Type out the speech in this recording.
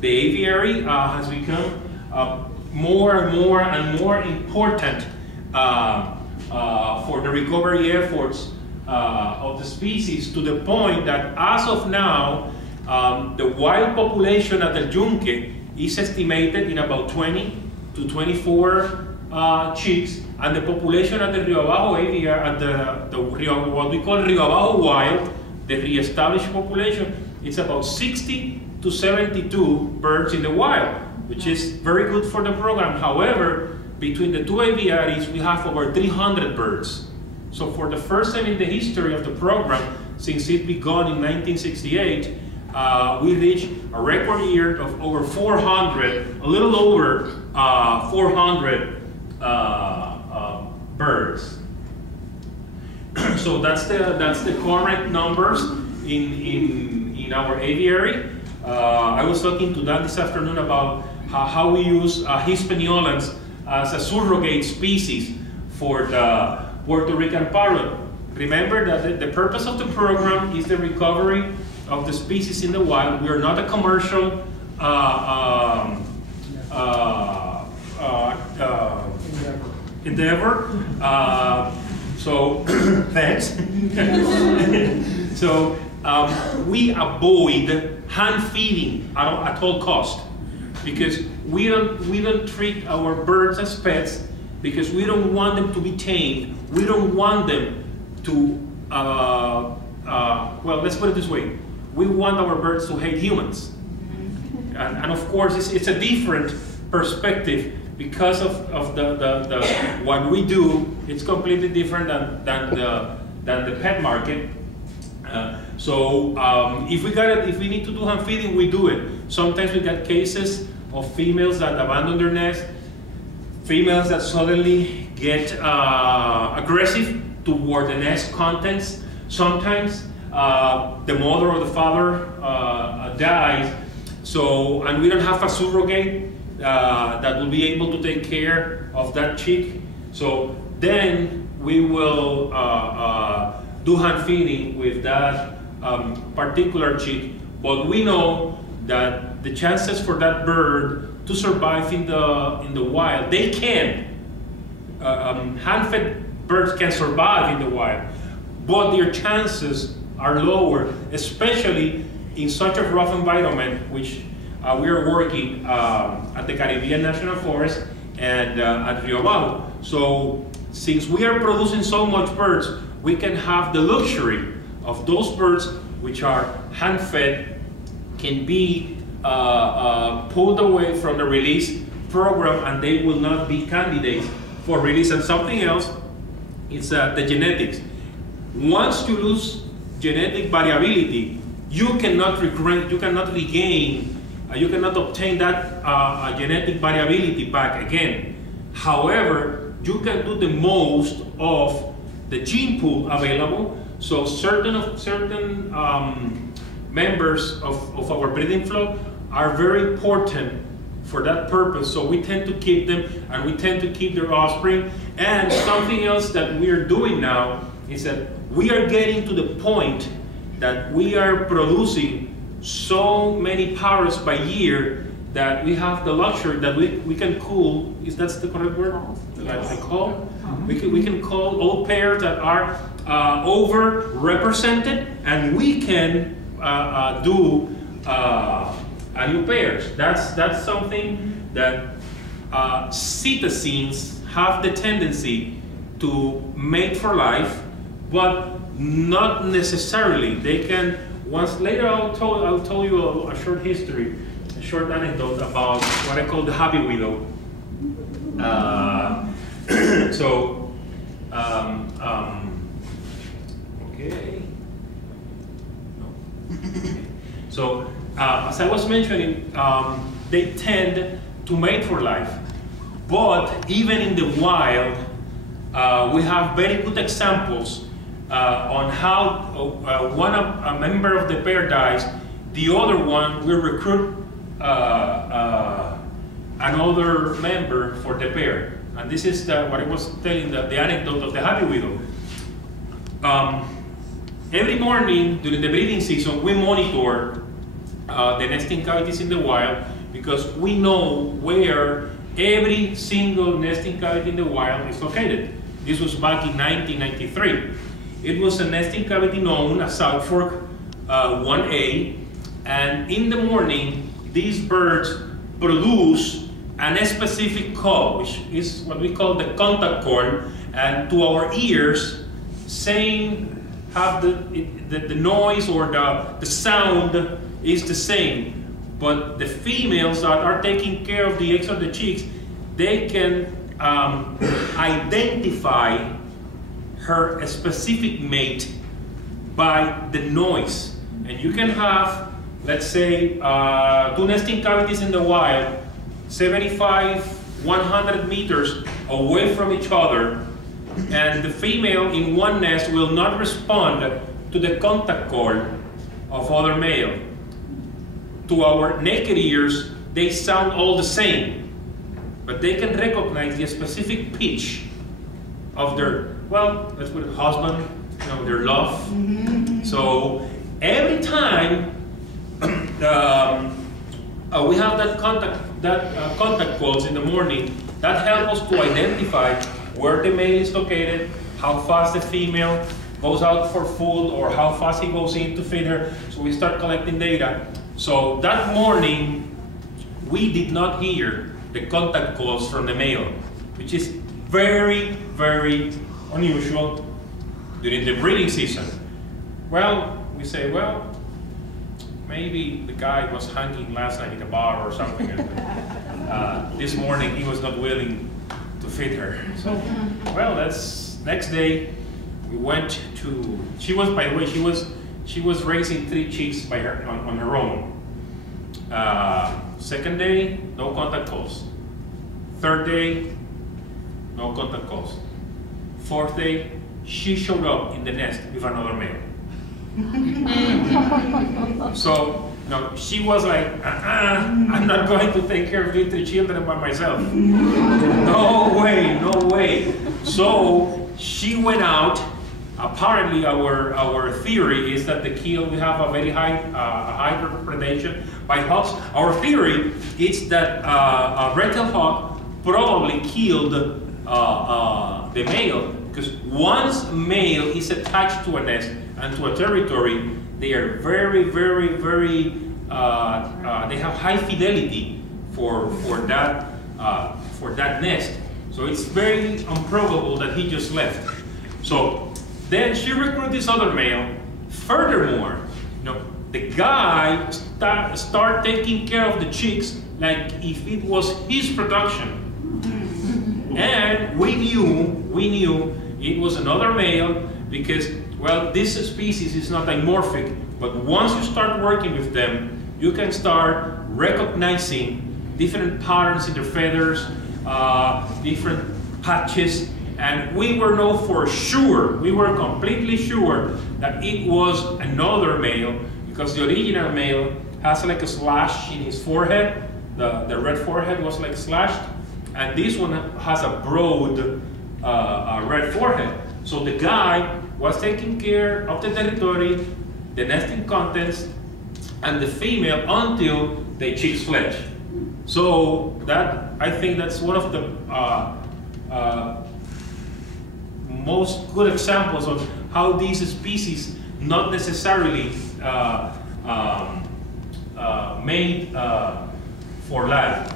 the aviary has become more and more important for the recovery efforts of the species, to the point that as of now, the wild population at El Yunque is estimated in about 20 to 24 chicks, and the population at the Rio Abajo aviary, at what we call Rio Abajo wild, the re-established population, it's about 60 to 72 birds in the wild, which is very good for the program. However, between the two aviaries, we have over 300 birds. So for the first time in the history of the program, since it began in 1968, we reached a record year of over 400, a little over 400 birds. So that's the current numbers in our aviary. I was talking to Dan this afternoon about how we use Hispaniolans as a surrogate species for the Puerto Rican parrot. Remember that the purpose of the program is the recovery of the species in the wild. We are not a commercial endeavor. So thanks. So we avoid hand feeding at all cost, because we don't treat our birds as pets, because we don't want them to be tamed. We don't want them to well, let's put it this way. We want our birds to hate humans. And of course, it's a different perspective because of the what we do. It's completely different than the pet market. So if we need to do hand feeding, we do it. Sometimes we get cases of females that abandon their nest, females that suddenly get aggressive toward the nest contents. Sometimes the mother or the father dies, and we don't have a surrogate that will be able to take care of that chick. So then we will do hand feeding with that particular chick, but we know that the chances for that bird to survive in the wild, they can. Hand-fed birds can survive in the wild, but their chances are lower, especially in such a rough environment, which we are working at the Caribbean National Forest and at Rio Abajo. So since we are producing so much birds, we can have the luxury of those birds which are hand-fed can be pulled away from the release program, and they will not be candidates for release. And something else is the genetics. Once you lose genetic variability, you cannot regain, you cannot obtain that genetic variability back again. However, you can do the most of the gene pool available. So certain members of our breeding flock are very important for that purpose. So we tend to keep them, and we tend to keep their offspring. And something else that we are doing now is that we are getting to the point that we are producing so many parrots by year that we have the luxury that we can cull, is that the correct word? Yes. I call? We can cull all pairs that are over-represented, and we can do new pairs. That's something that citizens have the tendency to mate for life, but not necessarily. They can, once later I'll tell you a short history, a short anecdote about what I call the happy widow. Okay. No. So as I was mentioning, they tend to mate for life, but even in the wild, we have very good examples on how a member of the pair dies, the other one will recruit another member for the pair. And this is what I was telling, the anecdote of the happy widow. Every morning during the breeding season, we monitor the nesting cavities in the wild, because we know where every single nesting cavity in the wild is located. This was back in 1993. It was a nesting cavity known as South Fork 1A, and in the morning, these birds produce a specific call, which is what we call the contact call, and to our ears, have the noise or the sound is the same, but the females that are taking care of the eggs or the chicks, they can identify her specific mate by the noise. And you can have, let's say, two nesting cavities in the wild, 75, 100 meters away from each other, and the female in one nest will not respond to the contact call of other male. To our naked ears, they sound all the same, but they can recognize the specific pitch of their, well, let's put it, husband, you know, their love. So every time we have that contact calls in the morning, that helps us to identify where the male is located, how fast the female goes out for food, or how fast he goes in to feed her. So we start collecting data. So that morning, we did not hear the contact calls from the male, which is very, very unusual during the breeding season. Well, we say, well, maybe the guy was hanging last night in a bar or something, and this morning he was not willing to feed her. So, well, that's next day we went to. She was, by the way, she was raising 3 chicks by her on her own. Second day, no contact calls. Third day, no contact calls. Fourth day, she showed up in the nest with another male. So, no, she was like, I'm not going to take care of the 3 children by myself. No way, no way. So she went out. Apparently, our theory is that the keel, we have a very high predation by hawks. Our theory is that a red-tailed hawk probably killed the male, because once male is attached to a nest and to a territory, they are very, very, very, they have high fidelity for that nest. So it's very improbable that he just left. So then she recruited this other male. Furthermore, you know, the guy start taking care of the chicks like if it was his production. And we knew it was another male because, well, this species is not dimorphic, but once you start working with them, you can start recognizing different patterns in their feathers, different patches, and we were completely sure that it was another male, because the original male has like a slash in his forehead. The red forehead was like slashed, and this one has a broad red forehead. So the guy was taking care of the territory, the nesting contents, and the female until the chicks fledge. So that, I think that's one of the most good examples of how these species not necessarily made for life.